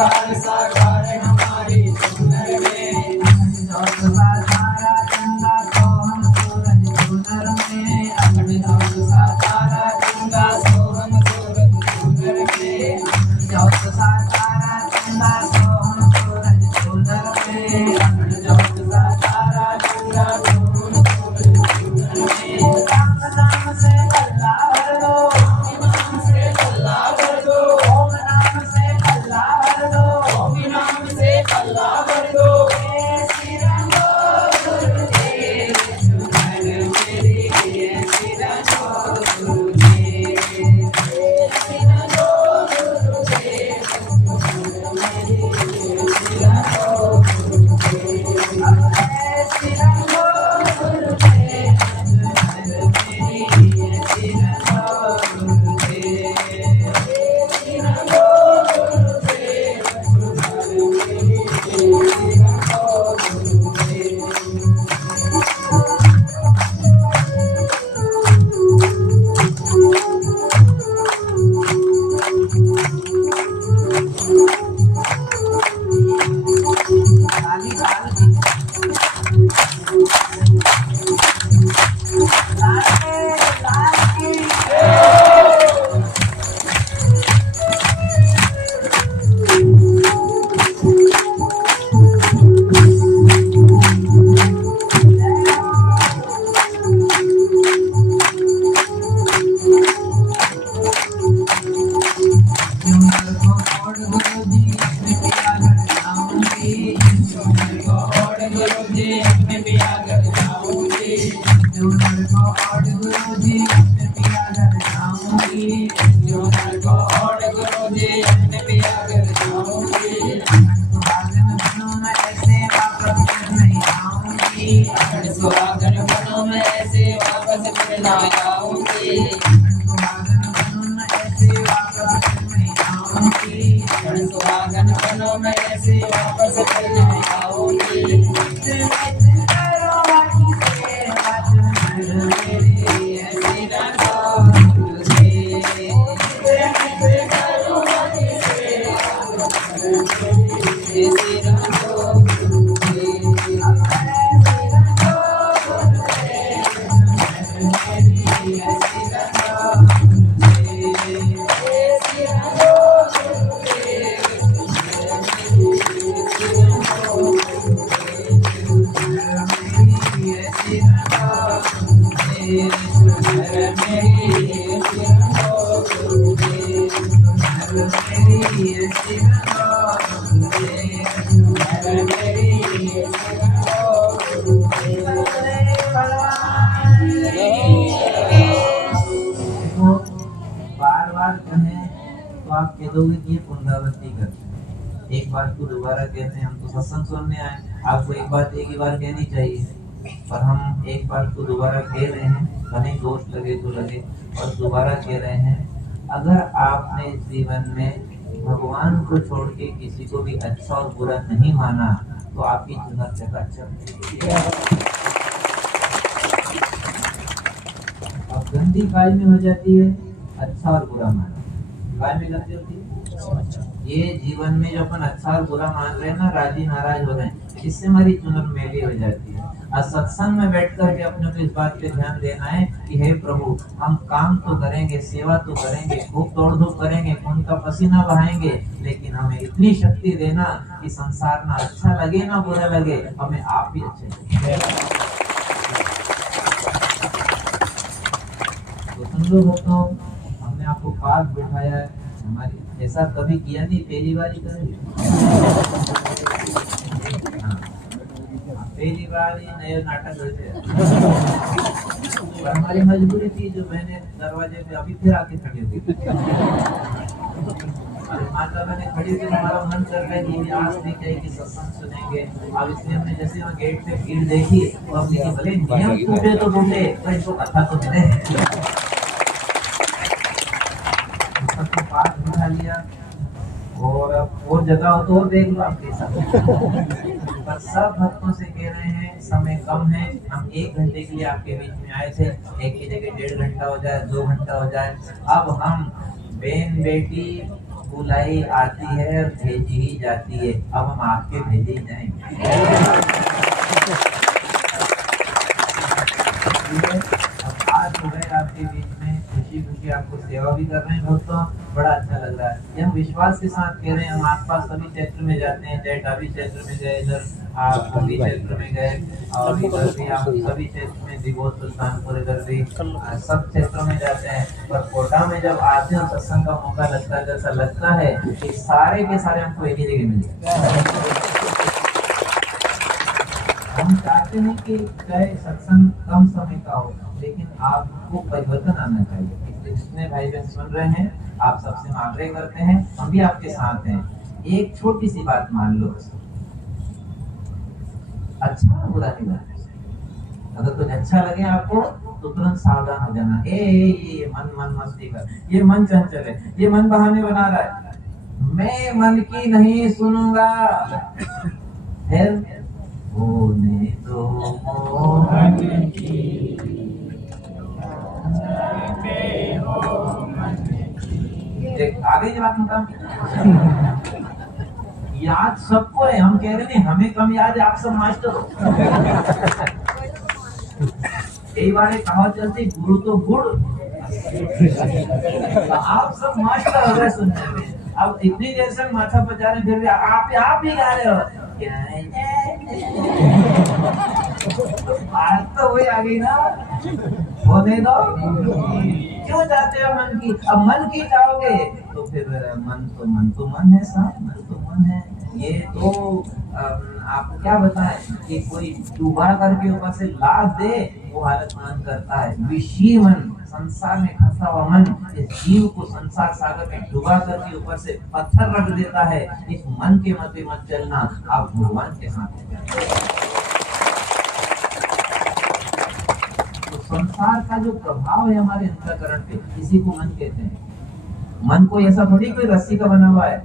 निराकार साकार हमारी सुंदर में। अखंड ज्योत साकारा गंगा सोहम सूरज सुंदर में। अखंड ज्योत साकारा गंगा सोहम सूरज सुंदर में। ज्योत साकारा गंगा सोहम सूरज सुंदर में। अखंड ज्योत साकारा गंगा सोहम सूरज सुंदर में। राम नाम से गल्ला भर दो, नाम से गल्ला भर दो, ओम नाम से गल्ला भर दो, ओम नाम से गल्ला भर दो। श्री राम गुरुदेव सुंदर मेरी श्री राम गुरुदेव, श्री राम गुरुदेव सुंदर मेरी श्री राम गुरुदेव, श्री राम गुरुदेव सुंदर मेरी श्री राम गुरुदेव, श्री राम गुरुदेव सुंदर मेरी श्री राम गुरुदेव। सुहागन बनों में ऐसे वापस फिर ना आऊंगी, सुहागन बनों में ऐसे वापस फिर ना आऊंगी। बार कहें तो आप कह दोगे कि ये पुनरावृत्ति करते हैं। एक बात को दोबारा कहते हैं, हम तो सत्संग सुनने आए, आपको एक बात एक ही बार कहनी चाहिए, पर हम एक बात को दोबारा कह रहे हैं, भले दोष लगे तो लगे, और दोबारा कह रहे हैं। अगर आपने इस जीवन में भगवान को छोड़ के किसी को भी अच्छा और बुरा नहीं माना तो आपकी चुनर चकाचक। अब गंदी काय में हो जाती है अच्छा और बुरा मानना, काय में गंदी होती है। ये जीवन में जो अपन अच्छा और बुरा मान रहे हैं ना, राजी नाराज हो रहे हैं, इससे हमारी चुनर मैली हो जाती है। और सत्संग में बैठ कर के अपने को इस बात पे ध्यान देना है कि हे प्रभु, हम काम तो करेंगे, सेवा तो करेंगे, खूब दौड़ धूप करेंगे, खून का पसीना बहाएंगे, लेकिन हमें इतनी शक्ति देना कि संसार ना अच्छा लगे ना बुरा लगे, हमें आप भी अच्छे लगे। तो सुन लो, हमने आपको पास बिठाया है, हमारी ऐसा कभी किया नहीं, पहली बार ही करेंगे। पहली बार ही नए नाटक होते, और हमारी मजबूरी थी, जो मैंने दरवाजे पे अभी फिर आके खड़ी हुई, माता मैंने खड़ी हुई, हमारा मन कर रहा है कि आज नहीं कहेगी सत्संग सुनेंगे। अब इसलिए हमने जैसे वहाँ गेट पे भीड़ देखी तो हमने भले नियम टूटे तो टूटे, पर इसको कथा तो मिले। सबको पास बिठा लिया, और जगह हो तो और देख लो आपके साथ। पर सब भक्तों से कह रहे हैं समय कम है, हम 1 घंटे के लिए आपके बीच में आए थे, एक की जगह 1.5 घंटा हो जाए, 2 घंटा हो जाए। अब हम बहन बेटी बुलाई आती है और भेजी ही जाती है, अब हम आपके भेजे ही जाएंगे। अब आज हो गए आपके बीच में, खुशी खुशी आपको सेवा भी कर रहे हैं दोस्तों, बड़ा अच्छा लग रहा है। ये हम विश्वास के साथ कह रहे हैं। हम आसपास सभी क्षेत्र में जाते हैं, चाहे डाबी क्षेत्र में गए, इधर आप पूर्वी क्षेत्र में गए, और इधर भी आप सभी क्षेत्र में दिगोद सुल्तानपुर, इधर भी सब क्षेत्रों में जाते हैं। पर कोटा में जब आते हैं सत्संग का मौका लगता है, जैसा लगता है कि सारे के सारे हमको एक ही जगह मिल जाए। हम चाहते हैं कि चाहे सत्संग कम समय का हो, लेकिन आपको परिवर्तन आना चाहिए। इसलिए जितने भाई बहन सुन रहे हैं, आप सबसे हम आग्रह करते हैं, हम भी आपके साथ हैं। एक छोटी सी बात मान लो, अच्छा बुरा नहीं लगता। अगर कुछ अच्छा लगे आपको तो तुरंत सावधान हो जाना। ये मन मस्ती कर, ये मन चंचल है, ये मन बहाने बना रहा है, मैं मन की नहीं सुनूंगा। फिर होने दो मोहन की, आगे बात याद सबको है, हम कह रहे हैं हमें कम याद है, आप सब मास्टर हो। कई बार कहावत चलती, गुरु तो गुड़, आप सब मास्टर हो गए सुनने में। अब इतनी देर से माथा पचा रहे, फिर भी आप ही गा रहे हो, क्या है बात तो वही आ गई ना, होने दो। क्यों चाहते हो मन की? अब मन की चाहोगे तो फिर मन तो मन है साहब, मन तो मन है। ये तो आप क्या बताएं कि कोई डूबा करके ऊपर से लाद दे, वो हालत मन करता है। विषी मन, संसार में फंसा हुआ मन, इस जीव को संसार सागर में डुबा करके ऊपर से पत्थर रख देता है। इस मन के मत मत चलना, आप भगवान के साथ। तो संसार का जो प्रभाव है हमारे अंतःकरण पे, इसी को मन कहते हैं। मन को ऐसा थोड़ी कोई रस्सी का बना हुआ है,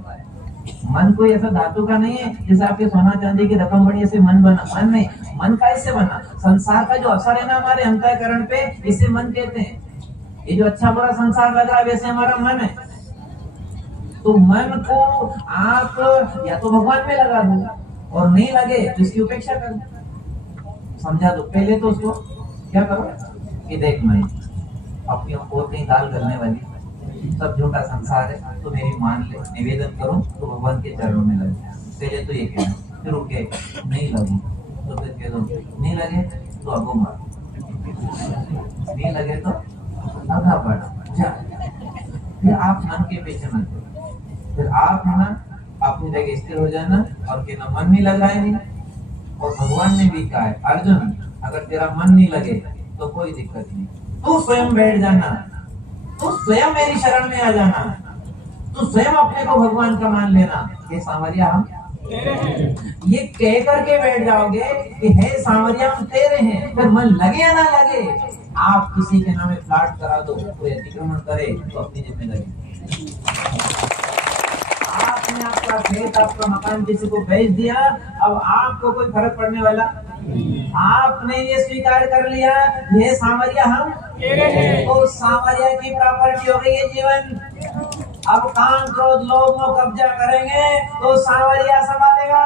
मन कोई ऐसा धातु का नहीं है जैसे आपके सोना चांदी की रकम बड़ी ऐसे मन बना। मन नहीं, मन का इससे बना, संसार का जो असर है ना हमारे अंतःकरण पे, इसे मन कहते हैं। ये जो अच्छा बुरा संसार लग रहा है, वैसे हमारा मन है। तो मन को आप या तो भगवान में लगा दो, और नहीं लगे तो इसकी उपेक्षा कर दो, समझा दो। पहले तो उसको क्या करो कि देख, मैं अपनी और कहीं दाल करने वाली, सब झूठा संसार है, तो मेरी मान ले, निवेदन करूं तो भगवान के चरणों में लगे। पहले तो ये कहना, फिर रुके, नहीं लगी तो फिर कह दो, नहीं लगे तो अगो मार, नहीं लगे तो आधा बढ़ जा। फिर आप मन के पीछे मत दो, फिर आप है ना अपनी जगह स्थिर हो जाना और कहना मन नहीं लग रहा है। नहीं, और भगवान ने भी कहा है, अर्जुन अगर तेरा मन नहीं लगे तो कोई दिक्कत नहीं, तू स्वयं बैठ जाना, तू स्वयं मेरी शरण में आ जाना, तू स्वयं अपने को भगवान का मान लेना। ये सांवरिया हम तेरे हैं, ये कह करके बैठ जाओगे कि हे सांवरिया हम तेरे हैं। फिर मन लगे या ना लगे, आप किसी के नाम प्लाट करा दो, कोई अतिक्रमण करे तो अपनी जिम्मेदारी। आपने आपका खेत, आपका मकान किसी को बेच दिया, अब आपको कोई फर्क पड़ने वाला। आपने ये स्वीकार कर लिया, ये सांवरिया हम तो सांवरिया की प्रॉपर्टी हो गई है जीवन। अब काम क्रोध लोभ मोह कब्जा करेंगे तो सांवरिया संभालेगा।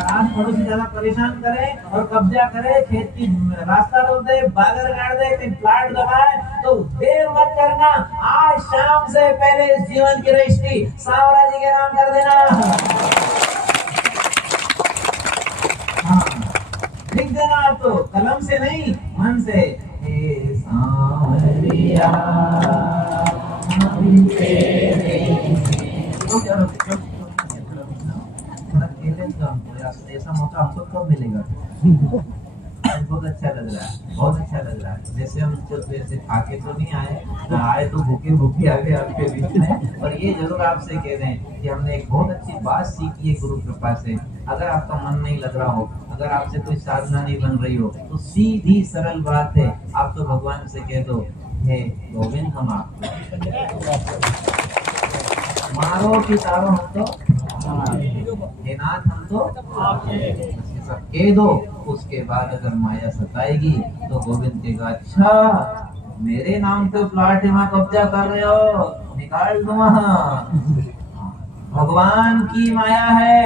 आप थोड़ी सी ज्यादा परेशान करे और कब्जा करे, खेत की रास्ता रोक दे, बागर काट दे, कहीं प्लाट दबाए, तो देर मत करना, आज शाम से पहले इस जीवन की रजिस्ट्री सांवरा जी के नाम कर देना। हाँ, लिख देना आप तो, कलम से नहीं, मन से। हे सांवरिया ऐसा मौका हमको कब मिलेगा? बहुत अच्छा लग रहा है, बहुत अच्छा लग रहा है। जैसे हम जैसे खाके तो नहीं आए तो भूखे भूखे आ गए आपके बीच में। और ये जरूर आपसे कह रहे हैं कि हमने एक बहुत अच्छी बात सीखी है गुरु कृपा से। अगर आपका मन नहीं लग रहा हो, अगर आपसे कोई साधना नहीं बन रही हो, तो सीधी सरल बात है, आप तो भगवान से कह दो, हे गोविंद हम आप मारो कि तारो, हम तो हे नाथ हम तो सब कह दो। उसके बाद अगर माया सताएगी तो गोविंद कहेगा, अच्छा मेरे नाम पे प्लॉट है, वहां कब्जा कर रहे हो, निकाल दो वहां। भगवान की माया है,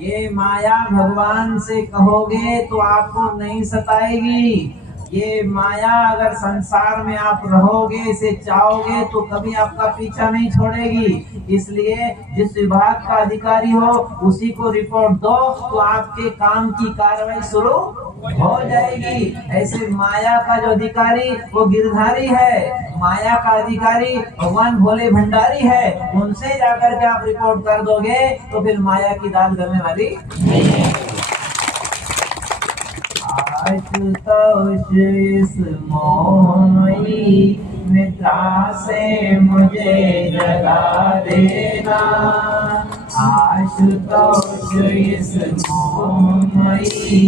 ये माया भगवान से कहोगे तो आपको नहीं सताएगी। ये माया अगर संसार में आप रहोगे, इसे चाहोगे तो कभी आपका पीछा नहीं छोड़ेगी। इसलिए जिस विभाग का अधिकारी हो उसी को रिपोर्ट दो तो आपके काम की कार्रवाई शुरू हो जाएगी। ऐसे माया का जो अधिकारी वो गिरधारी है, माया का अधिकारी भगवान भोले भंडारी है। उनसे जाकर के आप रिपोर्ट कर दोगे तो फिर माया की दाल गलने वाली नहीं है। आशुतोष इस मोहमयी निद्रा से मुझे जगा देना। आशुतोष इस मोहमयी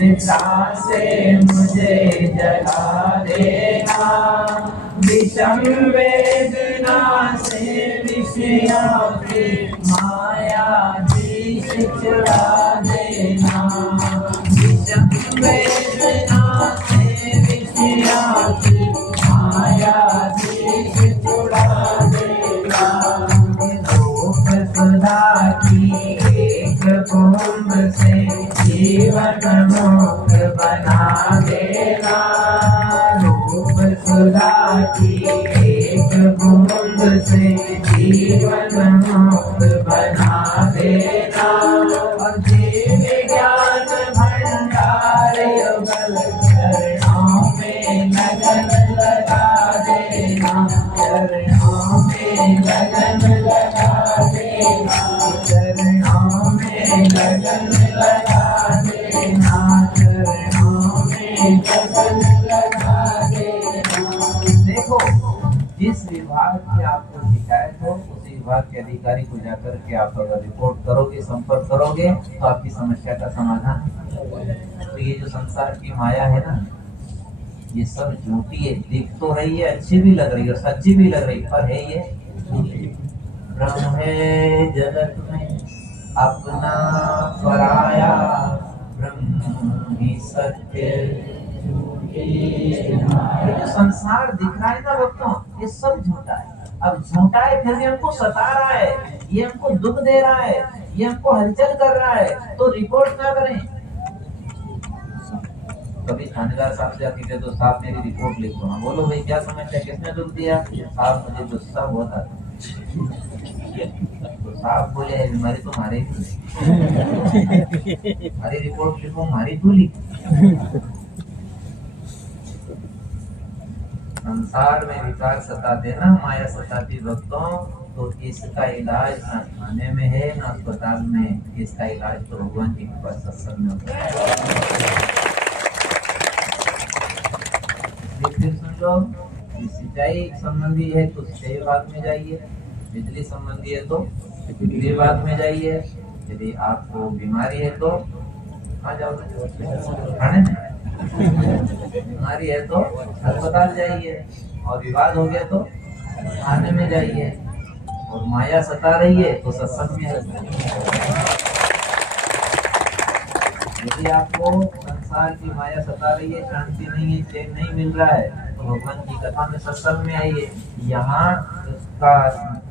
निद्रा से मुझे जगा देना। विषम वेदना से विषयों की मायाधीश छुड़ा देना। वेदना से विषयों की मायाधीश छुड़ा देना। रूप सुधा की एक बूंद से जीवन मुक्त बना देना। रूप सुधा की एक बूंद से जीवन मुक्त बना देना। और जीव ज्ञान भंडार युगल चरणों में लगन लगा देना। चरणों में लगन लगा देना। चरणों में लगन लगा देना। चरणों में लगन लगा देना। देखो, जिस विभाग की आपको शिकायत हो उसी विभाग के अधिकारी को जाकर के आप अगर रिपोर्ट करोगे, संपर्क करोगे तो आपकी समस्या का समाधान। तो ये जो संसार की माया है ना, ये सब झूठी है। दिख तो रही है, अच्छी भी लग रही है, सच्ची भी लग रही है, पर है ये झूठी। ब्रह्म है जगत में अपना पराया, ब्रह्म ही सत्य। ये जो संसार दिख रहा है ना भक्तों, ये सब झूठा है। अब झूठा है फिर भी हमको सता रहा है, ये हमको दुख दे रहा है, ये हमको हलचल कर रहा है, तो रिपोर्ट क्या करें? कभी थानेदार साहब से आके कह दो, साहब मेरी रिपोर्ट लिख दो। बोलो भाई क्या समस्या, किसने दुख दिया? साहब मुझे गुस्सा बहुत आता है। तो साहब बोले बीमारी तो हमारे हमारी रिपोर्ट लिखो, हमारी तू लिख। संसार में विकार सताते ना, माया सताती भक्तों, तो इसका इलाज ना थाने में है ना अस्पताल में। इसका इलाज तो भगवान की कृपा सत्संग में होता है। फिर सुन लो, सिंचाई संबंधी है तो सिंचाई विभाग में जाइए, बिजली संबंधी है तो बिजली विभाग में जाइए, यदि आपको बीमारी है तो कहाँ जाओगे? थाने में। बीमारी है तो अस्पताल जाइए, और विवाद हो गया तो थाने में जाइए, और माया सता रही है तो सत्संग में है। यदि आपको संसार की माया सता रही है, शांति नहीं है, चैन नहीं मिल रहा है, तो भगवान की कथा में सत्संग में आइए, यहाँ उसका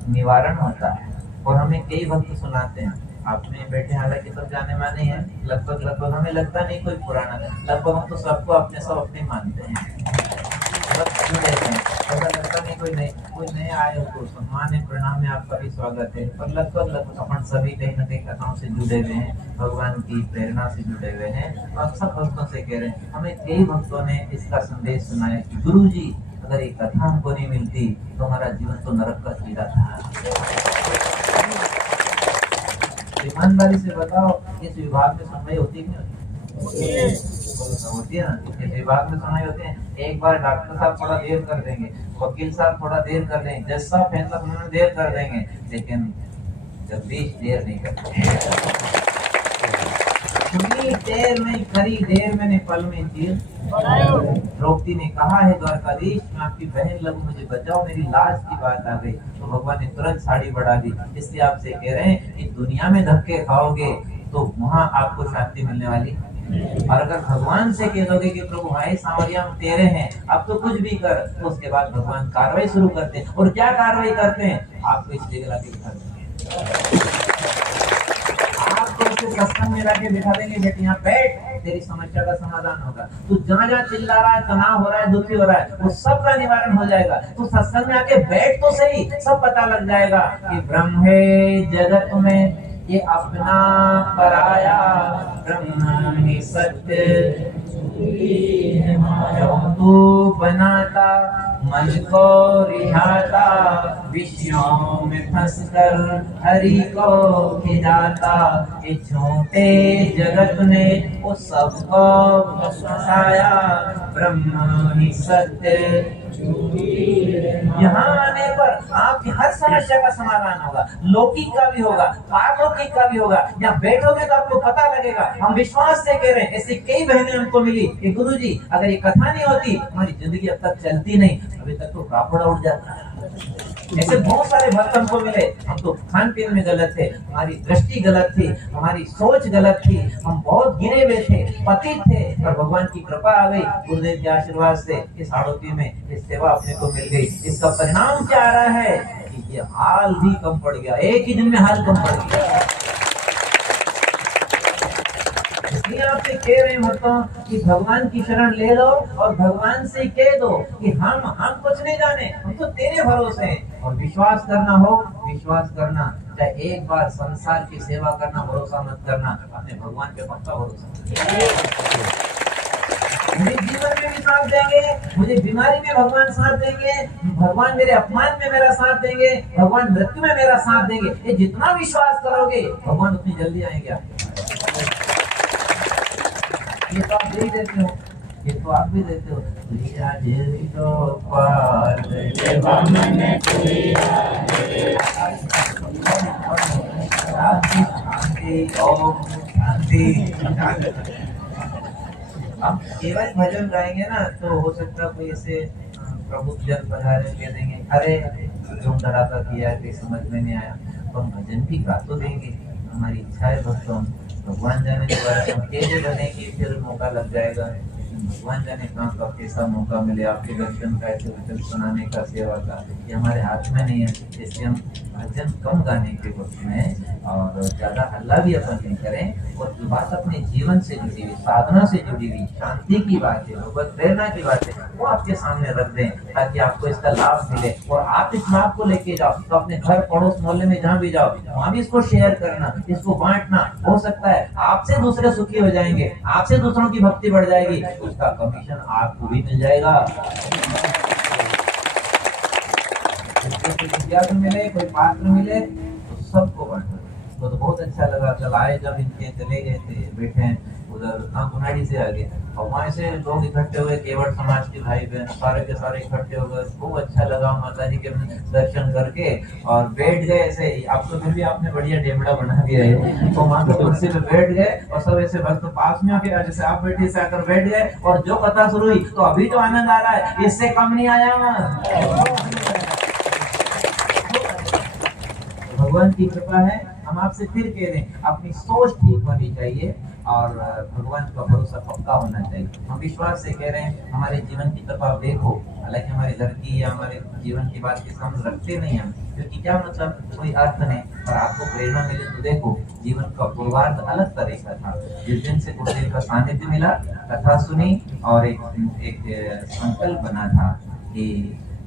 निवारण होता है। और हमें कई भक्त सुनाते हैं, आप में बैठे हालांकि सब जाने माने हैं, लगभग हमें लगता नहीं कोई पुराना, लगभग हम तो सबको अपने सब अपने मानते हैं। ऐसा लगता नहीं कोई नए आए हो तो सम्मान है, प्रणाम है, आपका भी स्वागत है। पर लगभग अपन सभी कहीं न कहीं कथाओं से जुड़े हुए हैं, भगवान की प्रेरणा से जुड़े हुए हैं। और सब भक्तों से कह रहे हैं, हमें कई भक्तों ने इसका संदेश सुनाया कि गुरु जी अगर ये कथा हमको नहीं मिलती तो हमारा जीवन तो नरक का सीधा था। ईमानदारी से बताओ, इस विभाग में सुनवाई होती है होती है ना? इस विभाग में सुनवाई होती है। एक बार डॉक्टर साहब थोड़ा देर कर देंगे, वकील साहब थोड़ा देर कर देंगे, जज साहब फैसला सुनने में देर कर देंगे, लेकिन जगदीश देर नहीं करते। देर में खरी देर मैंने पल में तीर। द्रौपदी ने कहा है द्वारकाधीश, मैं आपकी बहन लगूं, मुझे बचाओ, मेरी लाज की बात आ गई। तो भगवान ने तुरंत साड़ी बढ़ा दी। इसलिए आपसे कह रहे हैं कि दुनिया में धक्के खाओगे तो वहां आपको शांति मिलने वाली और अगर भगवान से कह दोगे कि प्रभु भाई सांवरिया हम तेरे हैं, अब तो कुछ भी कर, तो उसके बाद भगवान कार्रवाई शुरू करते हैं। और क्या कार्रवाई करते हैं? आपको इस जगह लाके बिठा देंगे, आपको इसे सत्संग में लाके बिठा देंगे, बेटे यहाँ बैठ, तेरी समस्या का समाधान होगा। तू जहाँ जहाँ चिल्ला रहा है, तनाव हो रहा है, दुखी हो रहा है, वो सब का निवारण हो जाएगा। तू सत्संग में आके बैठ तो सही, सब पता लग जाएगा कि ब्रह्म है जगत में, ये अपना पराया, ब्रह्म ही सत्य तू बनाता, मन को रिझाता, विषयों में फंसकर हरि को खिजाता। ये छोटे जगत ने वो सबको फंसाया, ब्रह्म ही सत्य। यहाँ आने पर आपकी हर समस्या का समाधान होगा, लौकिक का भी होगा, पारलौकिक का भी होगा। यहाँ बैठोगे तो आपको पता लगेगा। हम विश्वास से कह रहे हैं, ऐसी कई बहनें हमको मिली कि गुरुजी अगर ये कथा नहीं होती हमारी जिंदगी अब तक चलती नहीं, अभी तक तो कापड़ा उड़ जाता है। ऐसे बहुत सारे भक्त हमको मिले, हम तो खान पीन में गलत थे, हमारी दृष्टि गलत थी, हमारी सोच गलत थी, हम बहुत गिरे हुए थे, पतित थे, और भगवान की कृपा आ गई, गुरुदेव के आशीर्वाद से इस आड़ोती में इस सेवा अपने को मिल गई। इसका परिणाम क्या आ रहा है कि ये हाल भी कम पड़ गया, एक ही दिन में हाल कम पड़ गया। इसलिए आपसे कह रहे हैं भक्तों कि भगवान की शरण ले लो और भगवान से कह दो कि हम कुछ नहीं जाने, हम तो तेरे भरोसे हैं। और विश्वास करना हो, विश्वास करना, चाहे एक बार संसार की सेवा करना, भरोसा मत करना, अपने भगवान पे पक्का भरोसा। मुझे जीवन में भी साथ देंगे, मुझे बीमारी में भगवान साथ देंगे, भगवान मेरे अपमान में मेरा साथ देंगे, भगवान मृत्यु में मेरा साथ देंगे। ये जितना विश्वास करोगे भगवान उतनी जल्दी आएंगे। ये तो आप भी देते हो, ये तो आप भी देते हो। हम केवल भजन गाएंगे ना तो हो सकता है कोई ऐसे प्रभु जन पधारे कह देंगे, अरे जो डराता किया कि समझ में नहीं आया, तो हम भजन भी गा तो देंगे। हमारी इच्छा है दोस्तों, भगवान जाने दोबारा हम कैसे बनेंगे, फिर मौका लग जाएगा। भगवान जाने कहाँ का कैसा मौका मिले आपके दर्शन का, ऐसे वचन सुनाने का, सेवा का, ये हमारे हाथ में नहीं है। इसलिए हम भजन कम गाने के वक्त में और ज्यादा हल्ला भी अपन नहीं करें, और जो बात अपने जीवन से जुड़ी हुई, साधना से जुड़ी हुई, शांति की बात है, भगवत प्रेरणा की बात है, वो आपके सामने रख दें ताकि आपको इसका लाभ मिले। और आप इस लाभ को लेके जाओ तो अपने घर पड़ोस मोहल्ले में जहाँ भी जाओ वहाँ भी इसको शेयर करना, इसको बांटना। हो सकता है आपसे दूसरे सुखी हो जाएंगे, आपसे दूसरों की भक्ति बढ़ जाएगी, उसका कमीशन आपको भी मिल जाएगा। विद्यार्थी मिले, कोई पात्र मिले तो सबको बांटो। तो बहुत अच्छा लगा, कल आए जब इनके चले गए थे, बैठे उधर कुनाड़ी से आगे, और वहाँ से लोग इकट्ठे हुए, केवट समाज के भाई बहन सारे के सारे इकट्ठे हो गए। बहुत अच्छा लगा माता जी के दर्शन करके, और बैठ गए ऐसे। आप तो फिर भी आपने बढ़िया डेमड़ा बना दिया है, तो वहाँ पे कुर्सी पे बैठ गए और सब ऐसे भक्त पास में आके जैसे आप बैठे से आकर बैठ गए, और जो कथा शुरू हुई तो अभी तो आनंद आ रहा है, इससे कम नहीं आया। भगवान की कृपा है। हम आपसे फिर कह रहे हैं, अपनी सोच ठीक होनी चाहिए और भगवान का भरोसा पक्का होना चाहिए। हम विश्वास से कह रहे हैं, हमारे जीवन की तरफ आप देखो, हालांकि हमारे घर की या हमारे जीवन की बात की समझ रखते नहीं हम, क्योंकि क्या मतलब कोई अर्थ नहीं, और आपको प्रेरणा मिले तो देखो जीवन का पूर्वार्ध अलग तरह का था। जिस दिन से गुरुदेव का सानिध्य मिला, कथा सुनी और एक संकल्प बना था कि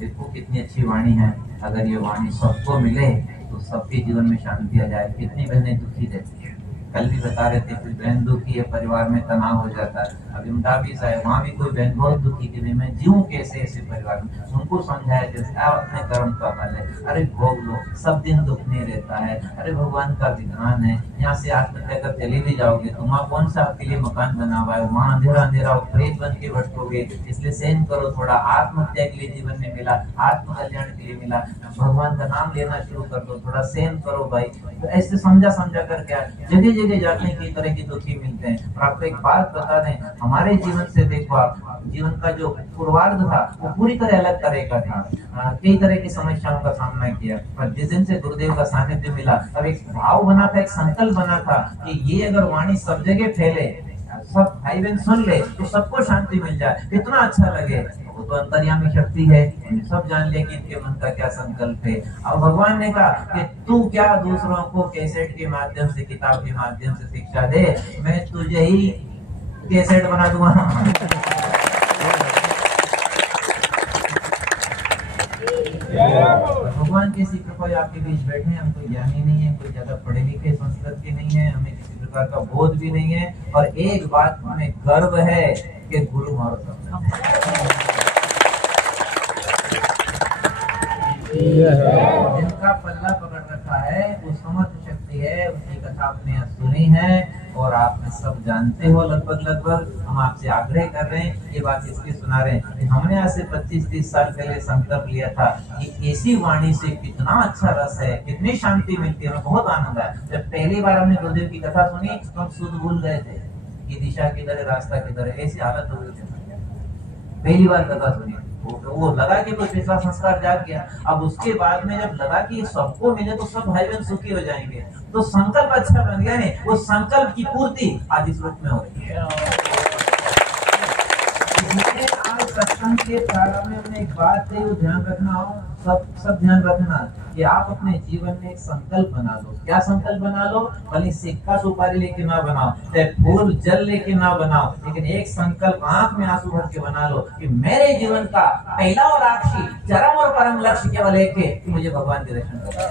देखो कितनी अच्छी वाणी है, अगर ये वाणी सबको मिले तो सबके जीवन में शांति आ जाए। कितनी बहनें दुखी रहती है, कल भी बता रहे थे, कोई बहन दुखी है, परिवार में तनाव हो जाता है। अभी उनका भी है, वहाँ भी कोई बहन बहुत दुखी थी, मैं जीऊं कैसे ऐसे परिवार में। उनको समझाया जैसे आप अपने कर्म का फल है, अरे भोग लो, सब दिन दुख नहीं रहता है, अरे भगवान का विधान है। यहाँ से आत्महत्या कर चले भी जाओगे तो वहाँ कौन सा आपके लिए मकान बना हुआ है, वहाँ अंधेरा अंधेरा प्रेत बन के भटकोगे। इसलिए सहन करो थोड़ा, आत्महत्या के लिए जीवन में मिला, आत्म कल्याण के लिए मिला, भगवान का नाम लेना शुरू कर दो, थोड़ा सहन करो भाई। तो ऐसे समझा समझा करके जगह जगह जाते हैं, कई तरह के दुखी मिलते हैं। और आपको एक बात बता दें, हमारे जीवन से देखो, आप जीवन का जो पूर्वार्ध था वो पूरी तरह अलग तरह का था। कई तरह की समस्याओं का सामना किया, पर जिस दिन से गुरुदेव का सानिध्य मिला, तब एक भाव बना था, एक संकल्प बना था कि ये अगर वाणी सब जगह फैले, सब भाई बहन सुन ले तो सबको शांति मिल जाए, कितना अच्छा लगे। वो तो अंतर्यामी शक्ति है, सब जान ले कि इनके मन का क्या संकल्प है। अब भगवान ने कहा कि तू क्या दूसरों को कैसेट के माध्यम से, किताब के माध्यम से शिक्षा दे, मैं तुझे ही कैसेट बना दूंगा। भगवान की कृपा आपके बीच बैठे, हम कोई ज्ञानी नहीं है, कोई ज्यादा पढ़े लिखे संस्कृत के नहीं है, हमें किसी प्रकार का बोध भी नहीं है, और एक बात हमें गर्व है कि गुरु हमारा जिनका पल्ला पकड़ रखा है, वो समर्थ शक्ति है, उनकी कथा आपने सुनी है और आपने सब जानते हो लगभग। हम आपसे आग्रह कर रहे हैं, ये बात इसलिए सुना रहे हैं कि हमने आज से 25-30 साल पहले संकल्प लिया था कि ऐसी वाणी से कितना अच्छा रस है, कितनी शांति मिलती है, हमें बहुत आनंद आया। जब पहली बार हमने गुरुदेव की कथा सुनी तो हम शुद्ध भूल गए थे कि दिशा किधर है, रास्ता किधर है, ऐसी हालत हो गई थी। पहली बार कथा सुनी वो लगा कि कुछ ऐसा संस्कार जाग गया। अब उसके बाद में जब लगा कि सबको मिले तो सब भाई बहन सुखी हो जाएंगे, तो संकल्प अच्छा बन गया। नहीं, वो संकल्प की पूर्ति आज इस रूप में हो रही है। आज सत्संग के प्रारंभ में हमने एक बात कही, वो ध्यान रखना हो, सब ध्यान रखना कि आप अपने जीवन में एक संकल्प बना लो। क्या संकल्प बना लो? भले सिक्का सुपारी लेके ना बनाओ, चाहे फूल जल लेके ना बनाओ, लेकिन एक संकल्प आंख में आंसू भर के बना लो कि मेरे जीवन का पहला और आखिरी चरम और परम लक्ष्य केवल एक है कि मुझे भगवान के दर्शन करना।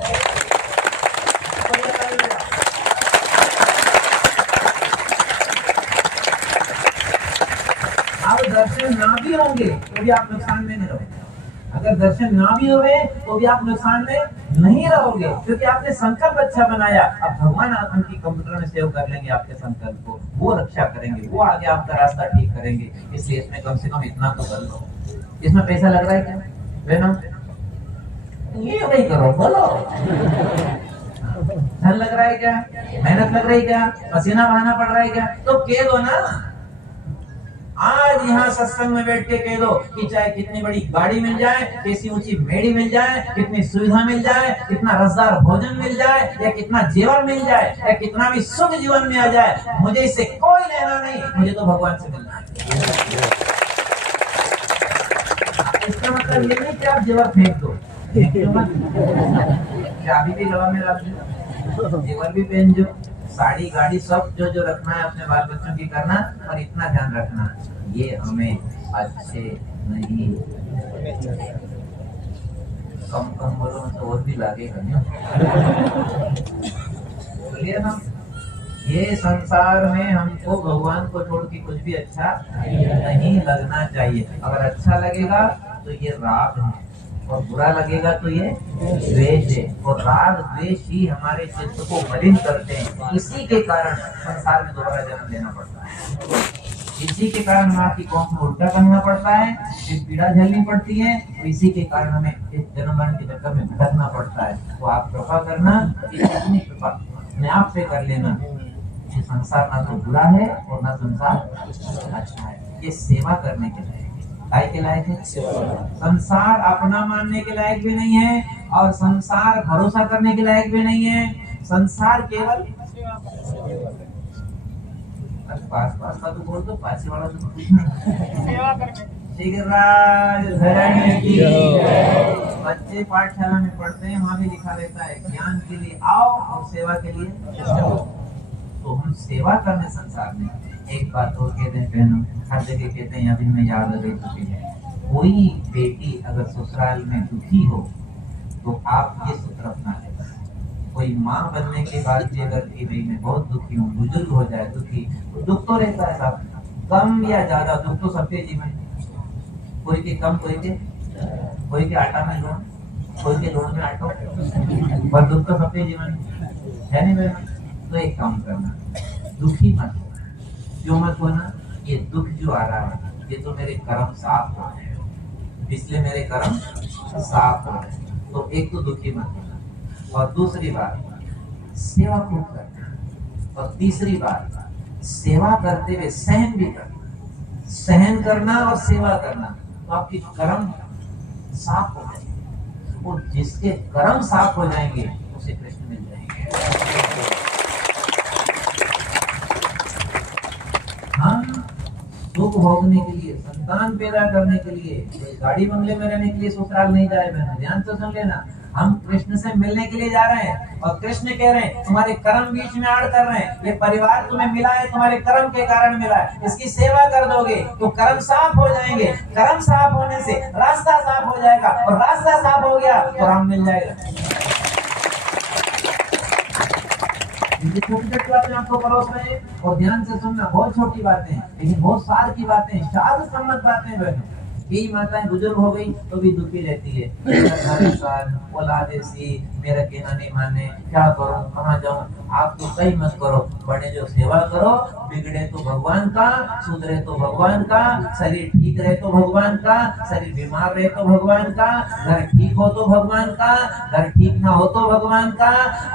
अब दर्शन ना भी होंगे तो भी आप नुकसान में नहीं रहोगे। अगर दर्शन ना भी होंगे तो भी आप नुकसान में नहीं रहोगे, क्योंकि आपने संकल्प अच्छा बनाया। अब भगवान उनकी कंप्यूटर में सेव कर लेंगे आपके संकल्प को, वो रक्षा करेंगे, वो आगे आपका रास्ता ठीक करेंगे। इसलिए इसमें कम से कम इतना तो कर लो। इसमें पैसा लग रहा है क्या बहनों? ये नहीं करो, बोलो। धन लग रहा है क्या? मेहनत लग रही है क्या? पसीना बहाना पड़ रहा है क्या? तो कह दो ना। आज यहाँ सत्संग में बैठ के कह दो कि चाहे कितनी बड़ी गाड़ी मिल जाए, कैसी ऊंची मेड़ी मिल जाए, कितनी सुविधा मिल जाए, कितना रसदार भोजन मिल जाए, या कितना जेवर मिल जाए, या कितना भी सुख जीवन में आ जाए, मुझे इससे कोई लेना नहीं, मुझे तो भगवान से मिलना है। इसका मतलब ये नहीं कि आप जेवर फेंक दो, चाबी भी गला में रख दो, जेवर भी पहन जो, साड़ी गाड़ी सब जो रखना है अपने बाल बच्चों की करना, और इतना ध्यान रखना ये हमें अच्छे नहीं। कम बोलो तो और भी लागेगा। बोलिए ना, ये संसार में हमको भगवान को छोड़ के कुछ भी अच्छा नहीं लगना चाहिए। अगर अच्छा लगेगा तो ये राग है, और बुरा लगेगा तो ये द्वेष है, और राग द्वेष ही हमारे चित्त को मलिन करते हैं। इसी के कारण संसार में दोबारा जन्म लेना पड़ता है, इसी के कारण माँ की कोख में उल्टा करना पड़ता है, फिर पीड़ा झेलनी पड़ती है, और इसी के कारण हमें इस जन्म मरण के चक्कर में भटकना पड़ता है। तो आप कृपा करना, इतनी कृपा अपने आप से कर लेना। ये संसार ना तो बुरा है और ना संसार अच्छा है, ये सेवा करने के लिए काय के लायक है। संसार अपना मानने के लायक भी नहीं है, और संसार भरोसा करने के लायक भी नहीं है। संसार केवल पास का तो बोल दो, पास वाला तो सेवा करने। बच्चे पाठशाला में पढ़ते हैं, वहाँ भी लिखा रहता है ज्ञान के लिए आओ और सेवा के लिए जाओ। तो हम सेवा करने संसार में। एक बात और कहते हैं बहनों, हर जगह कहते हैं, अभी मैं याद रह चुकी है, कोई बेटी अगर ससुराल में दुखी हो तो आप ये सूत्र अपना लें। कोई माँ बनने के बाद भी अगर कि भाई मैं बहुत दुखी हूँ, बुजुर्ग हो जाए दुखी, तो दुख तो रहता है साहब, कम या ज्यादा दुख तो सबके जीवन, कोई के कम, कोई के आटा में लोन, कोई के लोन में आटो, पर दुख तो सबके जीवन है नहीं बहन। तो एक काम करना, दुखी मत हो। क्यों मत होना? ये दुख जो आ रहा है ये तो मेरे कर्म साफ हो रहे हैं, इसलिए मेरे कर्म साफ हो रहे हैं। तो एक तो दुखी मत होना, और दूसरी बात सेवा खूब करना, और तीसरी बात सेवा करते हुए सहन भी करना। सहन करना और सेवा करना, तो आपके कर्म साफ हो जाएंगे, और जिसके कर्म साफ हो जाएंगे उसे कृष्ण मिल जाएंगे। सुख भोगने के लिए, संतान पैदा करने के लिए, कोई गाड़ी बंगले में रहने के लिए ससुराल नहीं जाए। बहन ध्यान से सुन लेना, हम कृष्ण से मिलने के लिए जा रहे हैं और कृष्ण कह रहे हैं तुम्हारे कर्म बीच में आड़ कर रहे हैं। ये परिवार तुम्हें मिला है, तुम्हारे कर्म के कारण मिला है। इसकी सेवा कर दोगे तो कर्म साफ हो जाएंगे। कर्म साफ होने से रास्ता साफ हो जाएगा और रास्ता साफ हो गया तो राम मिल जाएगा। छोटी छोटी बातें आपको परोस रहे हैं और ध्यान से सुनना। बहुत छोटी बातें हैं लेकिन बहुत सार की बातें, शास्त्र सम्मत बातें बहनों। कई माताएं बुजुर्ग हो गई तो भी दुखी रहती है, औलाद ऐसी, मेरा कहना नहीं माने, क्या करूं, कहाँ जाऊं। आप तो सही मत करो, बड़े जो सेवा करो, बिगड़े तो भगवान का, सुधरे तो भगवान का, शरीर ठीक रहे तो भगवान का, शरीर बीमार रहे तो भगवान का, घर ठीक हो तो भगवान का, घर ठीक ना हो तो भगवान का।